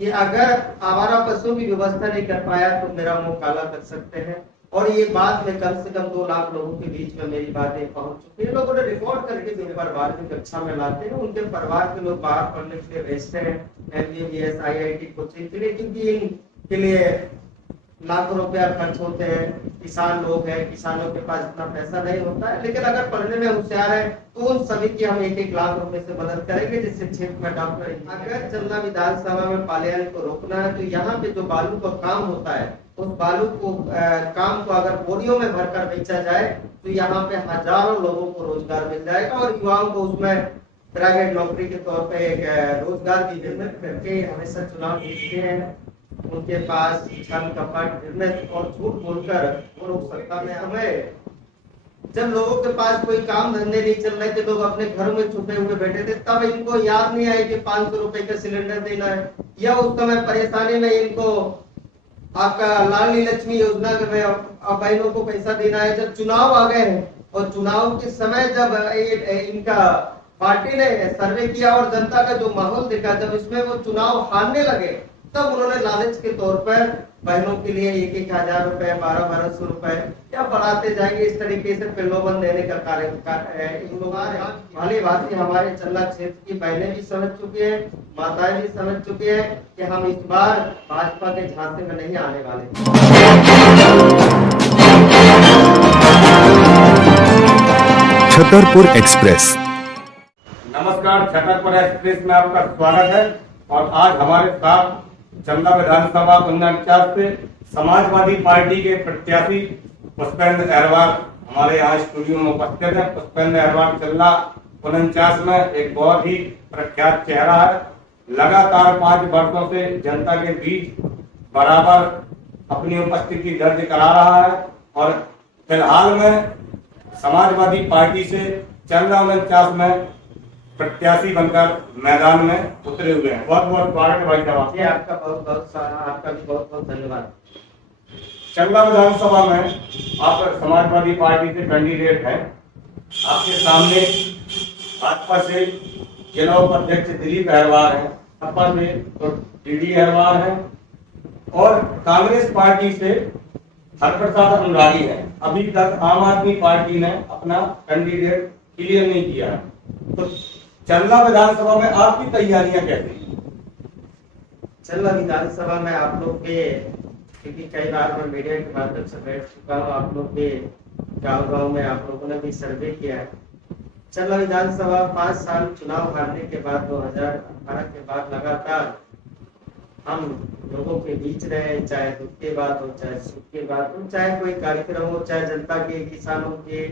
कि अगर आवारा पशुओं की व्यवस्था नहीं कर पाया तो मेरा मुंह काला कर सकते हैं। और ये बात में कम से कम 2 लाख लोगों के बीच में मेरी बातें पहुंच चुकी है। लोगों ने रिकॉर्ड करके जो परिवार की कक्षा में लाते हैं, उनके परिवार के लोग बाहर पढ़ने के लिए भेजते हैं, MBBS IIT कोचिंग के लिए, क्योंकि इनके लिए लाखों रुपया खर्च होते हैं। किसान लोग हैं, किसानों के पास इतना पैसा नहीं होता है, लेकिन अगर पढ़ने में होशियार है तो उन सभी की हम 1-1 लाख रुपए से मदद करेंगे, जिससे क्षेत्र में डॉक्टर। अगर चंदा विधानसभा में पलायन को रोकना है तो यहाँ पे जो बालू का काम होता है, उस बालू को काम को अगर बोरियों में भरकर बेचा जाए तो यहाँ पे हजारों लोगों को रोजगार मिल जाएगा और युवाओं को उसमें प्राइवेट नौकरी के तौर पे एक रोजगार की निर्मित करके हमेशा चुनाव जीतते हैं। उनके पास छल कपट निर्मित और झूठ बोलकर वो लोग सत्ता में हमें, जब लोगों के पास कोई काम धंधे नहीं चल रहे थे, लोग अपने घरों में छुपे हुए बैठे थे, तब इनको याद नहीं आया कि 500 रुपए का सिलेंडर देना है, या उस समय परेशानी में इनको आपका लाडली लक्ष्मी योजना में बहनों को पैसा देना है। जब चुनाव आ गए हैं और चुनाव के समय जब इनका पार्टी ने सर्वे किया और जनता का जो माहौल देखा, जब इसमें वो चुनाव हारने लगे, तब उन्होंने लालच के तौर पर बहनों के लिए 1-1 हजार रुपए, 1200 रुपए या बढ़ाते जाएंगे, इस तरीके से प्रलोभन देने का कार्य इन लोग भली भांति हमारे चंदा क्षेत्र की बहनें भी समझ चुकी है, माताएं भी समझ चुकी है कि हम इस बार भाजपा के झांसे में नहीं आने वाले। छतरपुर एक्सप्रेस। नमस्कार, छतरपुर एक्सप्रेस में आपका स्वागत है। और आज हमारे साथ चंदा विधानसभा 49 से समाजवादी पार्टी के प्रत्याशी पुष्पेंद्र अहरवाल हमारे यहाँ स्टूडियो में उपस्थित है। पुष्पेंद्र अहरवाल चंदा 49 में एक बहुत ही प्रख्यात चेहरा है। लगातार 5 वर्षों से जनता के बीच बराबर अपनी उपस्थिति दर्ज करा रहा है और फिलहाल में समाजवादी पार्टी से चंदा 49 में प्रत्याशी बनकर मैदान में उतरे हुए हैं। बहुत बहुत स्वागत है भाई साहब। आपका आपका भी बहुत बहुत धन्यवाद। चंदा विधानसभा में आप समाजवादी पार्टी से कैंडिडेट हैं। आपके सामने भाजपा से जिला उपाध्यक्ष दिलीप अहरवाल है, सपा से तो DD अहरवाल है और कांग्रेस पार्टी से हरप्रसाद अनुरागी है। अभी तक आम आदमी पार्टी ने अपना कैंडिडेट क्लियर नहीं किया है। तो चंदा विधानसभा में आपकी तैयारियां कैसी हैं? चंदा विधानसभा में आप लोग के, क्योंकि कई बार मैं मीडिया के माध्यम से बैठ चुका हूँ, आप लोग के गांव-गांव में आप लोगों ने भी सर्वे किया है। चंदा विधानसभा 5 साल चुनाव हारने के बाद 2018 के बाद लगातार हम लोगों के बीच रहे, चाहे दुख के बाद हो, चाहे सुख के बाद हो, चाहे कोई कार्यक्रम हो, चाहे जनता के, किसानों के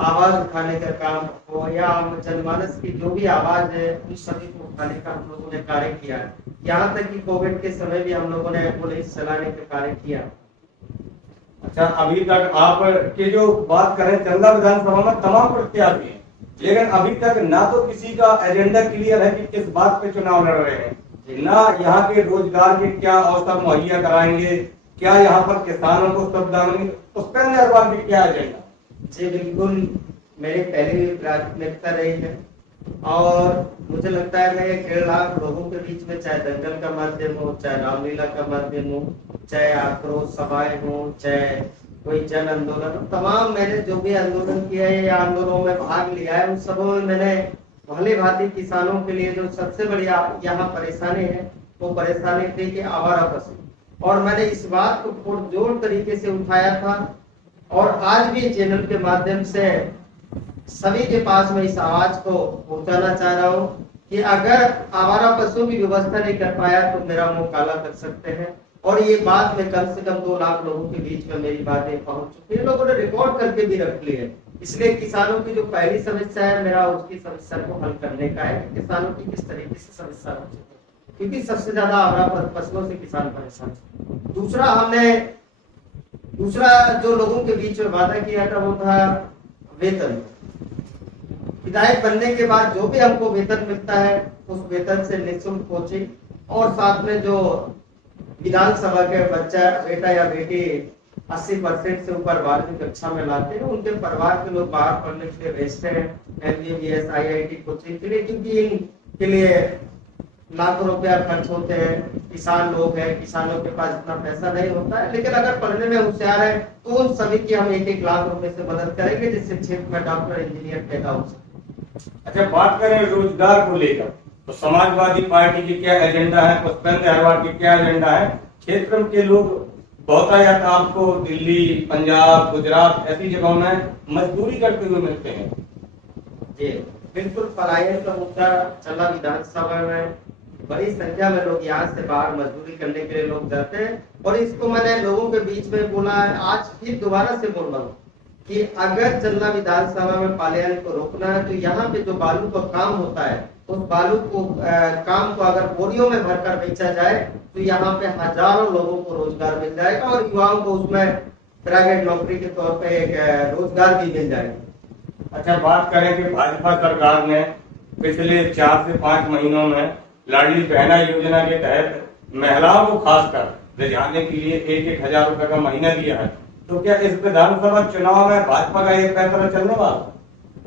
आवाज उठाने का काम हो या जनमानस की जो भी आवाज है उन सभी को उठाने का हम लोगों ने कार्य किया है। यहाँ तक कि कोविड के समय भी हम लोगों ने एम्बुलेंस चलाने का कार्य किया। अच्छा, अभी तक आप के जो बात करें, चंदा विधानसभा में तमाम प्रत्याशी हैं, लेकिन अभी तक ना तो किसी का एजेंडा क्लियर है कि किस बात पे चुनाव लड़ रहे हैं, ना यहाँ के रोजगार के क्या अवसर मुहैया कराएंगे, क्या यहाँ पर किसानों को सुविधा मिलेंगे, उसके अंदर क्या एजेंडा? जी बिल्कुल, मेरी पहले भी प्राथमिकता रही है और मुझे लगता है मैं 1.5 लाख लोगों के बीच में, चाहे दंगल का माध्यम हो, चाहे रामलीला का माध्यम हो, चाहे आक्रोश सभाएं हो, चाहे कोई जन आंदोलन, तमाम मैंने जो भी आंदोलन किया है या आंदोलनों में भाग लिया है, उन सबों में मैंने भली भांति किसानों के लिए जो सबसे बड़ी यहाँ परेशानी है वो परेशानी थी कि आवारा पशु, और मैंने इस बात को पुरजोर तरीके से उठाया था और आज भी चैनल के माध्यम से सभी के पास मैं इस आवाज को पहुंचाना चाह रहा हूं कि अगर आवारा पशुओं की व्यवस्था नहीं कर पाया तो मेरा मुंह काला कर सकते हैं। और ये बात में कम से कम 2 लाख लोगों के बीच में मेरी बातें पहुंच चुकी है। लोगों ने रिकॉर्ड करके भी रख ली है। इसलिए किसानों की जो पहली समस्या है, मेरा उसकी समस्या को हल करने का है कि किसानों की किस तरीके से समस्या हो चुकी है, क्योंकि सबसे ज्यादा आवारा पशुओं से किसान परेशान है। दूसरा जो लोगों के बीच में वादा किया था वो था वेतन। विधायक बनने के बाद जो भी हमको वेतन मिलता है उस वेतन से निःशुल्क कोचिंग, और साथ में जो विधानसभा के बच्चा, बेटा या बेटी 80% से ऊपर 12वीं कक्षा में लाते हैं, उनके परिवार के लोग बाहर पढ़ने के लिए भेजते हैं, MBBS IIT कोचिंग के लिए, क्योंकि इनके लिए लाखों रुपया खर्च होते हैं, किसान लोग हैं, किसानों के पास इतना पैसा नहीं होता है, लेकिन अगर पढ़ने में होशियार है तो उन सभी की हम 1-1 लाख रुपए से मदद करेंगे, जिससे क्षेत्र में डॉक्टर इंजीनियर पैदा हो सके। अच्छा, बात करें रोजगार को लेकर तो समाजवादी पार्टी की क्या एजेंडा है, पुष्पेंद्र अहरवाल की क्या एजेंडा है? क्षेत्र के लोग बहुतायत आपको दिल्ली, पंजाब, गुजरात ऐसी जगहों में मजदूरी करते हुए मिलते हैं। जी बिल्कुल, पलायन का मुद्दा चला विधानसभा में, बड़ी संख्या में लोग यहाँ से बाहर मजदूरी करने के लिए लोग जाते हैं, और इसको मैंने लोगों के बीच में बोला है, आज फिर दोबारा से बोल रहा हूँ कि अगर चंदा विधानसभा में पलायन को रोकना है तो यहाँ पे जो बालू का काम होता है, उस बालू को काम को अगर बोरियों में भरकर बेचा जाए तो यहाँ पे हजारों लोगों को रोजगार मिल जाएगा, और युवाओं को उसमें प्राइवेट नौकरी के तौर पे एक रोजगार भी मिल जाएगा। अच्छा, बात करें कि भाजपा सरकार ने पिछले 4 से 5 महीनों में लाडली बहना योजना के तहत महिलाओं को खासकर रिझाने के लिए 1-1 हजार रुपए का महीना दिया है, तो क्या इस विधानसभा चुनाव में भाजपा का ये फैसला चलने वाला?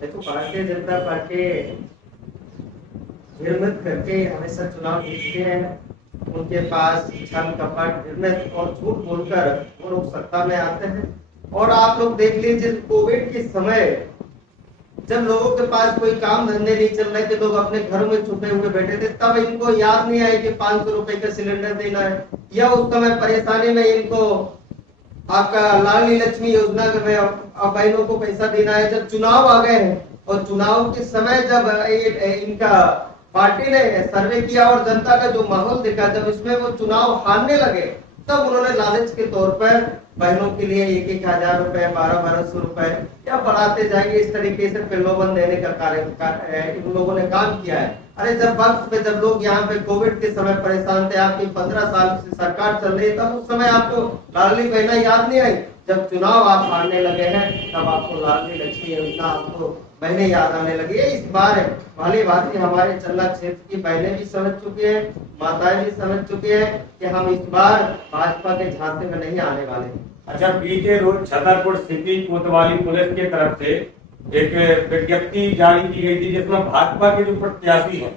देखो, भारतीय जनता पार्टी निर्मित करके हमेशा चुनाव जीतते हैं, उनके पास छल कपट निर्मित और झूठ बोलकर वो लोग सत्ता में आते हैं। और आप लोग देख लीजिए, कोविड के समय जब लोगों के पास कोई काम धंधे नहीं चल रहे थे, लोग अपने घरों में छुपे हुए बैठे थे, तब इनको याद नहीं आया कि 500 रुपए का सिलेंडर देना है, या उस समय परेशानी में इनको आपका लाडली लक्ष्मी योजना में बहनों को पैसा देना है। जब चुनाव आ गए हैं और चुनाव के समय जब इनका पार्टी ने सर्वे किया और जनता का जो माहौल देखा, जब इसमें वो चुनाव हारने लगे, तब उन्होंने लालच के तौर पर बहनों के लिए 1-1 हजार रुपए, 1200 रुपए या बढ़ाते जाएंगे, इस तरीके से प्रलोभन देने का कार्य इन लोगों ने काम किया है। अरे जब वक्त पे जब लोग यहाँ पे कोविड के समय परेशान थे, आपकी 15 साल से सरकार चल रही है, तब उस समय आपको लाडली बहना याद नहीं आई। जब चुनाव आप हारने लगे हैं, तब आपको लाडली लक्ष्मी योजना, आपको बहनें याद आने लगी है। इस बार भली भांति हमारे चल्ला क्षेत्र की बहनें भी समझ चुकी हैं, माताएं भी समझ चुकी हैं कि हम इस बार भाजपा के झांसे में नहीं आने वाले। अच्छा, बीते रोज छतरपुर सिटी कोतवाली पुलिस की तरफ से एक विज्ञप्ति जारी की गई थी, जिसमें भाजपा के जो प्रत्याशी हैं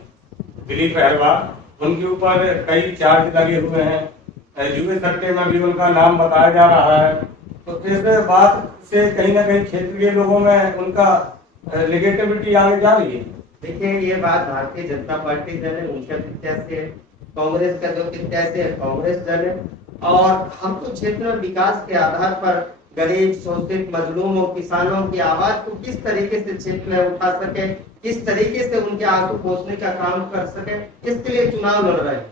दिलीप अहरवाल, उनके ऊपर कई चार्ज लगे हुए हैं, जुए सट्टे में भी उनका नाम बताया जा रहा है। तो इस बात से कहीं ना कहीं क्षेत्र के लोगों में उनका नेगेटिविटी आगे जा रही है। देखिए, ये बात भारतीय जनता पार्टी जन है, उनका प्रत्याशी है, कांग्रेस का जो प्रत्याशी है कांग्रेस जन है, और हम तो क्षेत्र में विकास के आधार पर गरीब, शोषित, मजलूमों, किसानों की आवाज को किस तरीके से क्षेत्र में उठा सके, किस तरीके से उनके आंसू पोंछने का काम कर सके, इसके लिए चुनाव लड़ रहे हैं।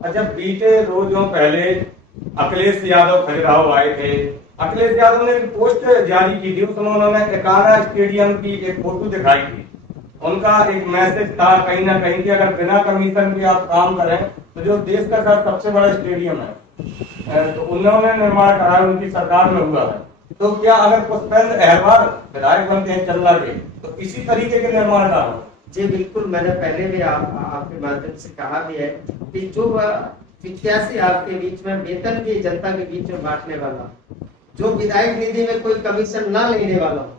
अच्छा, बीते रोजों पहले अखिलेश यादव खजुराहो आए थे। अखिलेश यादव ने एक पोस्ट जारी की थी, उसमें उन्होंने एकाना स्टेडियम की एक फोटो दिखाई थी। उनका एक मैसेज था कहीं ना कहीं कि अगर बिना कमीशन के आप काम करें तो जो देश का सबसे बड़ा स्टेडियम है तो उन्होंने निर्माण कराया, उनकी सरकार में हुआ है। तो क्या अगर पुष्पेंद्र अहरवाल विधायक बनते हैं चल्ला के, तो इसी तरीके के निर्माण का हो? जी बिल्कुल, मैंने पहले भी आपके माध्यम से कहा भी है कि जो प्रत्याशी आपके बीच में वेतन भी जनता के बीच में बांटने वाला, जो विधायक निधि में कोई कमीशन ना लेने वाला,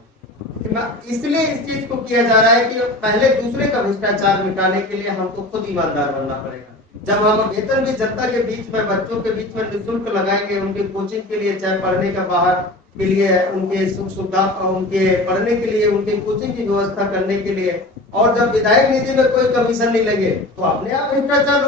इसलिए इस चीज को किया जा रहा है कि पहले दूसरे का भ्रष्टाचार मिटाने के लिए हमको खुद ईमानदार बनना पड़ेगा। जब हम वेतन भी जनता के बीच में, बच्चों के बीच में निःशुल्क लगाएंगे, उनके कोचिंग के लिए, चाहे पढ़ने का बाहर के लिए, उनके सुख सुविधा, उनके पढ़ने के लिए, उनके कोचिंग की व्यवस्था करने के लिए, और जब विधायक निधि में कोई कमीशन नहीं लगे तो अपने आप भ्रष्टाचार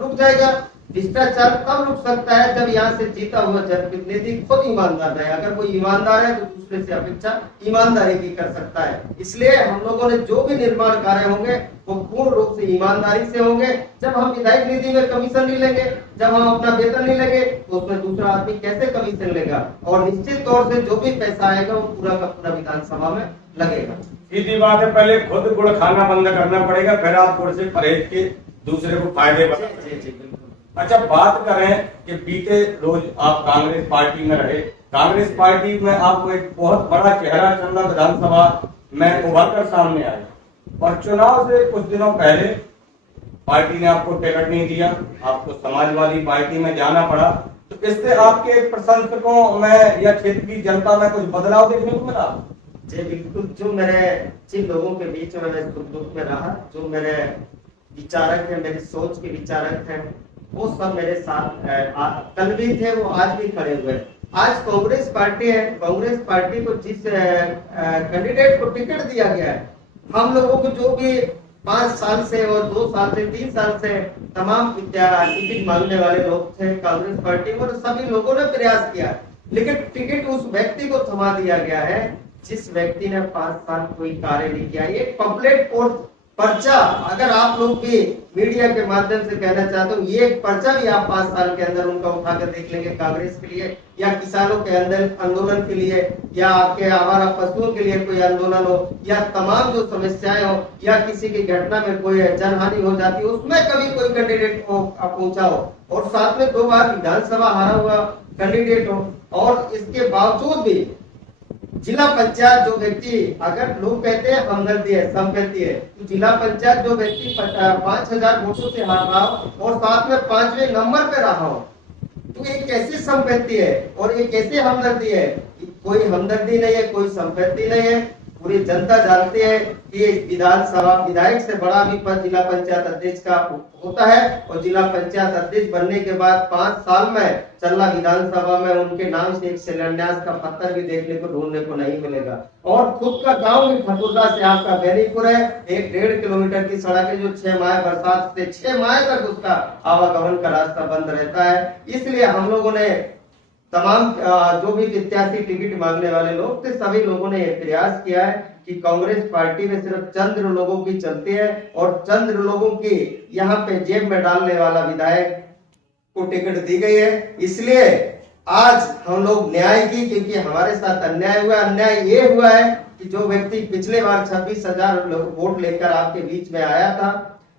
रुक जाएगा। भ्रष्टाचार तब रुक सकता है जब यहाँ से जीता हुआ जनप्रतिनिधि खुद ईमानदार है। अगर कोई ईमानदार है तो दूसरे से अपेक्षा ईमानदारी की कर सकता है। इसलिए हम लोगों ने जो भी निर्माण कार्य होंगे वो पूर्ण रूप से ईमानदारी से होंगे। जब हम विधायक निधि में कमीशन नहीं लेंगे, जब हम अपना वेतन नहीं लेंगे, तो उसमें दूसरा आदमी कैसे कमीशन लेगा? और निश्चित तौर से जो भी पैसा आएगा वो पूरा का पूरा विधानसभा में लगेगा। सीधी बात है, पहले खुद गुड़ खाना बंद करना पड़ेगा, फिर आप गुड़ से परहेज के दूसरे को फायदे बताएंगे। अच्छा, बात करें कि बीते रोज आप कांग्रेस पार्टी में रहे, कांग्रेस पार्टी में आपको एक बहुत बड़ा चेहरा चंदा विधानसभा में उभर कर सामने आया, और चुनाव से कुछ दिनों पहले पार्टी ने आपको टिकट नहीं दिया, आपको समाजवादी पार्टी में जाना पड़ा। तो इससे आपके प्रशंसकों में या क्षेत्र की जनता में कुछ बदलाव देखने को मिला? जी बिल्कुल, जो मेरे जिन लोगों के बीच में मैं सुख दुख में रहा, जो मेरे विचारक है, मेरी सोच के विचारक हैं, वो सब मेरे साथ कल भी थे, वो आज भी खड़े हुए हैं। आज कांग्रेस पार्टी है, कांग्रेस पार्टी को जिस कैंडिडेट को टिकट दिया गया है, हम लोगों को जो भी 5 साल से और 2 साल से 3 साल से तमाम टिकट मांगने वाले लोग थे कांग्रेस पार्टी में, और सभी लोगों ने प्रयास किया, लेकिन टिकट उस व्यक्ति को थमा दिया गया है जिस व्यक्ति ने 5 साल कोई कार्य नहीं किया। ये पम्पलेट कोर्ट पर्चा, अगर आप लोग भी मीडिया के माध्यम से कहना चाहते हो, ये एक पर्चा भी आप 5 साल के अंदर उनका उठाकर देख लेंगे, कांग्रेस के लिए या किसानों के अंदर आंदोलन के लिए या आपके आवारा पशुओं के लिए कोई आंदोलन हो या तमाम जो समस्याएं हो या किसी की घटना में कोई जनहानि हो जाती है, उसमें कभी कोई कैंडिडेट को पहुंचा हो, और साथ में 2 बार विधानसभा हारा हुआ कैंडिडेट हो, और इसके बावजूद भी जिला पंचायत जो व्यक्ति, अगर लोग कहते हैं हमदर्दी है, संपत्ति है, तो जिला पंचायत जो व्यक्ति 5000 वोटों से हार रहा हो और साथ में 5वें नंबर पे रहा हो, तो ये कैसी संपत्ति है और ये कैसे हमदर्दी है? कोई हमदर्दी नहीं है, कोई संपत्ति नहीं है। पूरी जनता जानती है कि विधानसभा विधायक से बड़ा भी पद जिला पंचायत अध्यक्ष का होता है, और जिला पंचायत अध्यक्ष बनने के बाद 5 साल में चल्ला विधानसभा में उनके नाम से एक शिलान्यास का पत्थर भी देखने को ढूंढने को नहीं मिलेगा। और खुद का गांव भी खटुर्रा से आपका बेनीपुर है, 1-1.5 किलोमीटर की सड़क है जो 6 माह बरसात से 6 माह तक उसका आवागमन का रास्ता बंद रहता है। इसलिए हम लोगों ने तमाम जो भी प्रत्याशी टिकट मांगने वाले लोग थे, सभी लोगों ने यह प्रयास किया है कि कांग्रेस पार्टी में सिर्फ चंद लोगों की चलती है और चंद लोगों की यहाँ पे जेब में डालने वाला विधायक को टिकट दी गई है। इसलिए आज हम लोग न्याय की, क्योंकि हमारे साथ अन्याय हुआ। अन्याय ये हुआ है कि जो व्यक्ति पिछले बार 26,000 वोट लेकर आपके बीच में आया था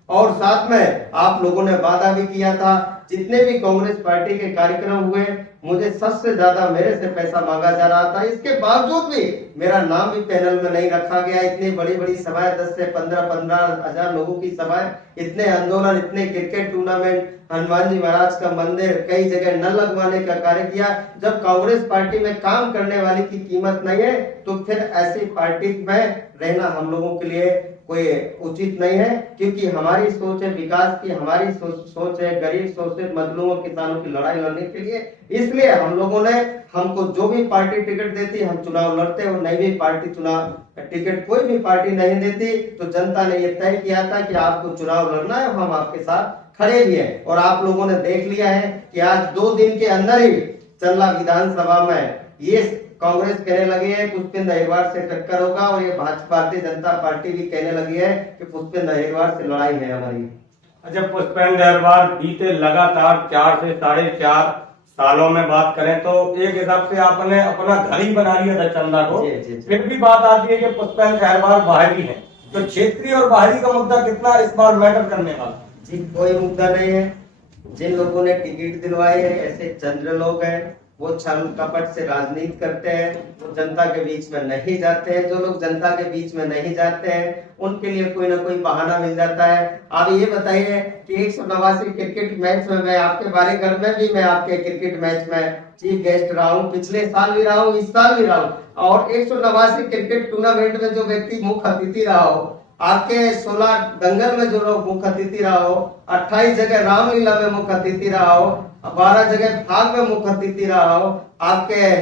और साथ में आप लोगों ने वादा भी किया था, जितने भी कांग्रेस पार्टी के कार्यक्रम हुए, मुझे सबसे ज्यादा मेरे से पैसा मांगा जा रहा था। इसके बावजूद भी मेरा नाम भी पैनल में नहीं रखा गया। इतनी बड़ी बड़ी सभाएं, 10 से 15 हजार लोगों की सभाएं, इतने आंदोलन, इतने क्रिकेट टूर्नामेंट, हनुमान जी महाराज का मंदिर, कई जगह न लगवाने का कार्य किया। जब कांग्रेस पार्टी में काम करने वाले की कीमत नहीं है, तो फिर ऐसी पार्टी में रहना हम लोगों के लिए कोई उचित नहीं है, क्योंकि हमारी सोच है विकास की, हमारी सोच है गरीब शोषित मजलूमों किसानों की लड़ाई लड़ने के लिए। इसलिए हम लोगों ने, हमको जो भी पार्टी टिकट देती हम चुनाव लड़ते, और नई भी पार्टी चुनाव टिकट कोई भी पार्टी नहीं देती, तो जनता ने यह तय किया था कि आपको चुनाव लड़ना है, हम आपके साथ खड़े भी हैं। और आप लोगों ने देख लिया है कि आज 2 दिन के अंदर ही चल्ला विधानसभा में ये कांग्रेस कहने लगी है पुष्पेंद्र अहिरवार से टक्कर होगा, और ये भारतीय जनता पार्टी भी कहने लगी है कि पुष्पेंद्र अहिरवार से लड़ाई है हमारी। अच्छा, पुष्पेंद्र अहिरवार बीते लगातार 4 से 4.5 सालों में बात करें तो एक हिसाब से आपने अपना घर ही बना लिया था चंदा को। फिर भी बात आती है कि पुष्पेंद्र अहिरवार बाहरी है, तो क्षेत्रीय और बाहरी का मुद्दा कितना इस बार मैटर करने वाला? जी, कोई मुद्दा नहीं है। जिन लोगों ने टिकट दिलवाए हैं ऐसे चंद्र लोग हैं, वो छल कपट से राजनीति करते हैं, वो जनता के बीच में नहीं जाते हैं। जो लोग जनता के बीच में नहीं जाते हैं उनके लिए कोई ना कोई बहाना मिल जाता है। आप ये बताइए कि 189 क्रिकेट मैच में मैं आपके बारे घर में भी, मैं आपके क्रिकेट मैच में चीफ गेस्ट रहा हूँ, पिछले साल भी रहा हूँ, इस साल भी रहा हूँ, और 189 क्रिकेट टूर्नामेंट में जो व्यक्ति मुख्य अतिथि रहा हो, आपके 16 दंगल में जो लोग मुख्य अतिथि रहा हो, 28 जगह रामलीला में मुख्य अतिथि रहा हो, 12 जगह फाग में मुख्य अतिथि रहा हो, आपके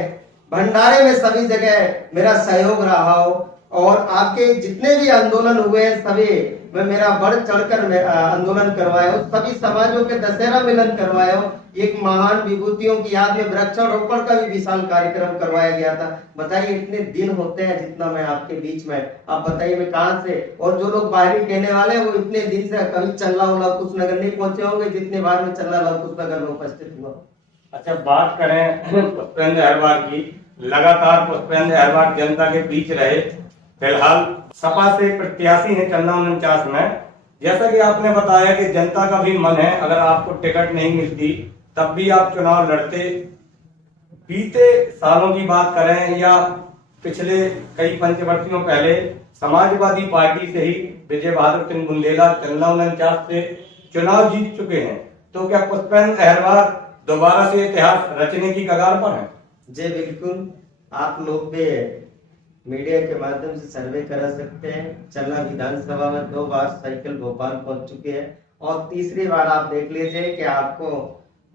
भंडारे में सभी जगह मेरा सहयोग रहा हो, और आपके जितने भी आंदोलन हुए सभी में मेरा बढ़ चढ़कर आंदोलन करवाए हो, सभी समाजों के दशहरा मिलन करवाए हो, एक महान विभूतियों की याद में वृक्षारोपण का भी विशाल कार्यक्रम करवाया गया था। बताइए इतने दिन होते हैं जितना मैं आपके बीच में, आप बताइए मैं कहां से? और जो लोग बाहरी कहने वाले वो इतने दिन से कभी चल्ला लवकुश नगर नहीं पहुंचे होंगे जितने बार में चल्ला लवकुश नगर में उपस्थित हुआ। अच्छा, बात करें पुष्पेंद्र अहिरवार की, लगातार पुष्पेंद्र अहिरवार जनता के बीच रहे, फिलहाल सपा से प्रत्याशी हैं चंदा 49 में। जैसा कि आपने बताया कि जनता का भी मन है, अगर आपको टिकट नहीं मिलती तब भी आप चुनाव लड़ते। बीते सालों की बात करें या पिछले कई पंचवर्षियों पहले समाजवादी पार्टी से ही विजय बहादुर सिंह बुंदेला चंदा 49 से चुनाव जीत चुके हैं, तो क्या पुष्पेंद्र अहिरवार दोबारा से इतिहास रचने की कगार पर है? जी बिल्कुल, आप लोग भी मीडिया के माध्यम से सर्वे करा सकते हैं। चलना विधानसभा में 2 बार साइकिल भोपाल पहुंच चुकी है और तीसरी बार आप देख लीजिए कि आपको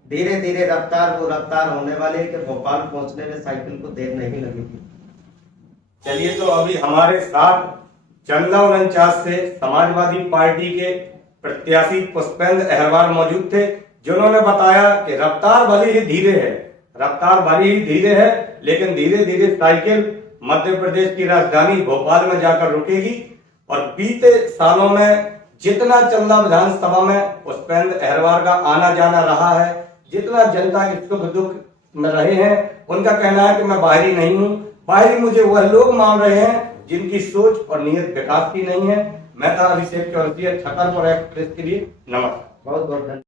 धीरे धीरे रफ्तार वो रफ्तार होने वाली है कि भोपाल पहुंचने में साइकिल को देर नहीं लगेगी। चलिए, तो अभी हमारे साथ चंदा 49 से समाजवादी पार्टी के प्रत्याशी पुष्पेंद्र अहरवाल मौजूद थे, जिन्होंने बताया कि रफ्तार भले ही धीरे है, लेकिन धीरे धीरे साइकिल मध्य प्रदेश की राजधानी भोपाल में जाकर रुकेगी। और बीते सालों में जितना चंदा विधानसभा में पुष्पेंद्र अहरवाल का आना जाना रहा है, जितना जनता के सुख दुख में रहे हैं, उनका कहना है कि मैं बाहरी नहीं हूँ, बाहरी मुझे वह लोग मान रहे हैं जिनकी सोच और नीयत विकास की नहीं है। मैं था अभिषेक चौरसिया, छतरपुर एक्सप्रेस के लिए। नमस्कार। बहुत बहुत धन्यवाद।